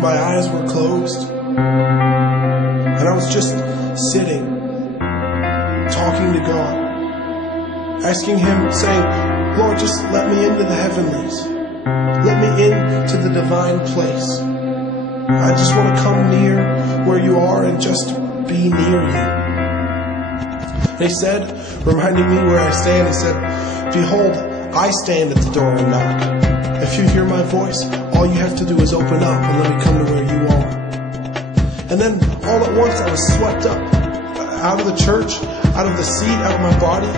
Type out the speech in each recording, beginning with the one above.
My eyes were closed, and I was just sitting, talking to God, asking Him, saying, Lord, just let me into the heavenlies. Let me into the divine place. I just want to come near where you are and just be near you. And He said, reminding me where I stand, He said, behold, I stand at the door and knock. If you hear my voice, all you have to do is open up and let me come to where you are. And then all at once I was swept up out of the church, out of the seat, out of my body.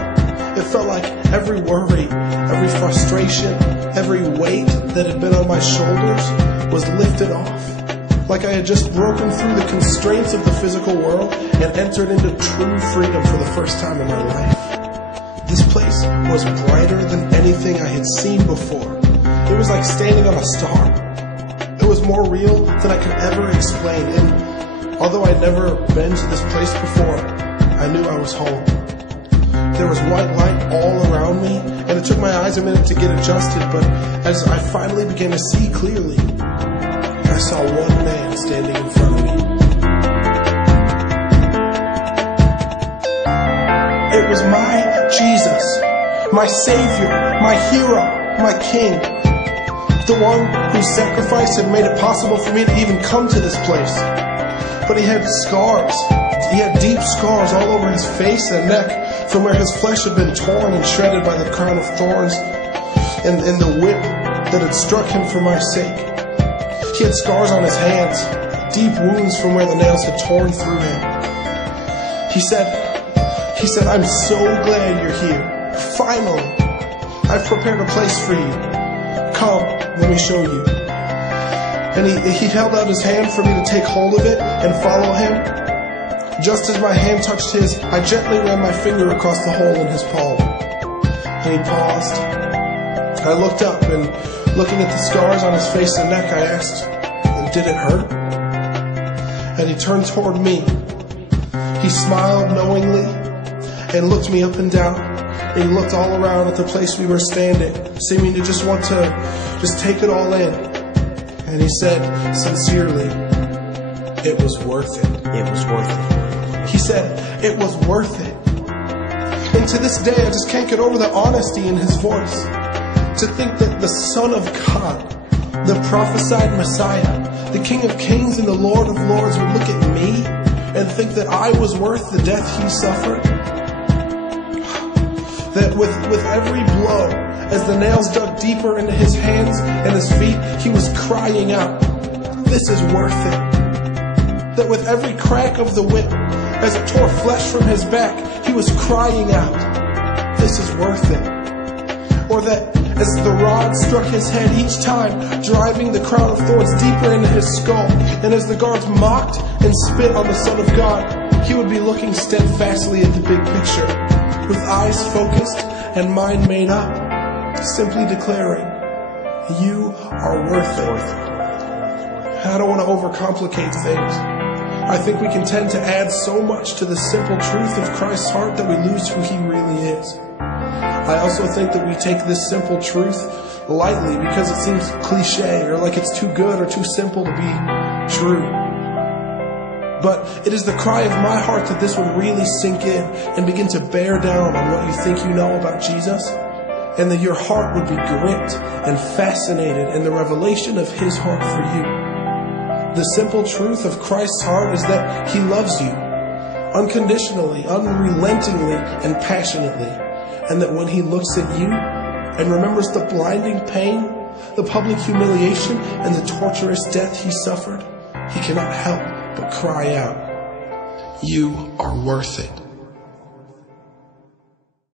It felt like every worry, every frustration, every weight that had been on my shoulders was lifted off. Like I had just broken through the constraints of the physical world and entered into true freedom for the first time in my life. This place was brighter than anything I had seen before. It was like standing on a star. It was more real than I could ever explain. And although I'd never been to this place before, I knew I was home. There was white light all around me, and it took my eyes a minute to get adjusted, but as I finally began to see clearly, I saw one man standing in front of me. It was my Jesus, my Savior, my hero, my King, the one whose sacrifice had made it possible for me to even come to this place. But he had scars. He had deep scars all over his face and neck from where his flesh had been torn and shredded by the crown of thorns and the whip that had struck him for my sake. He had scars on his hands, deep wounds from where the nails had torn through him. He said, I'm so glad you're here. Finally, I've prepared a place for you. Come, let me show you. And he held out his hand for me to take hold of it and follow him. Just as my hand touched his, I gently ran my finger across the hole in his palm. And he paused. I looked up, and looking at the scars on his face and neck, I asked, did it hurt? And he turned toward me. He smiled knowingly and looked me up and down. And he looked all around at the place we were standing, seeming to just want to just take it all in. And he said, sincerely, it was worth it. It was worth it. He said, it was worth it. And to this day, I just can't get over the honesty in his voice. To think that the Son of God, the prophesied Messiah, the King of Kings and the Lord of Lords would look at me and think that I was worth the death he suffered. That with every blow, as the nails dug deeper into his hands and his feet, he was crying out, this is worth it. That with every crack of the whip, as it tore flesh from his back, he was crying out, this is worth it. Or that as the rod struck his head each time, driving the crown of thorns deeper into his skull, and as the guards mocked and spit on the Son of God, he would be looking steadfastly at the big picture, with eyes focused and mind made up, simply declaring, you are worth it. I don't want to overcomplicate things. I think we can tend to add so much to the simple truth of Christ's heart that we lose who he really is. I also think that we take this simple truth lightly because it seems cliche or like it's too good or too simple to be true. But it is the cry of my heart that this would really sink in and begin to bear down on what you think you know about Jesus, and that your heart would be gripped and fascinated in the revelation of his heart for you. The simple truth of Christ's heart is that he loves you unconditionally, unrelentingly, and passionately. And that when he looks at you and remembers the blinding pain, the public humiliation, and the torturous death he suffered, he cannot help but cry out, you are worth it.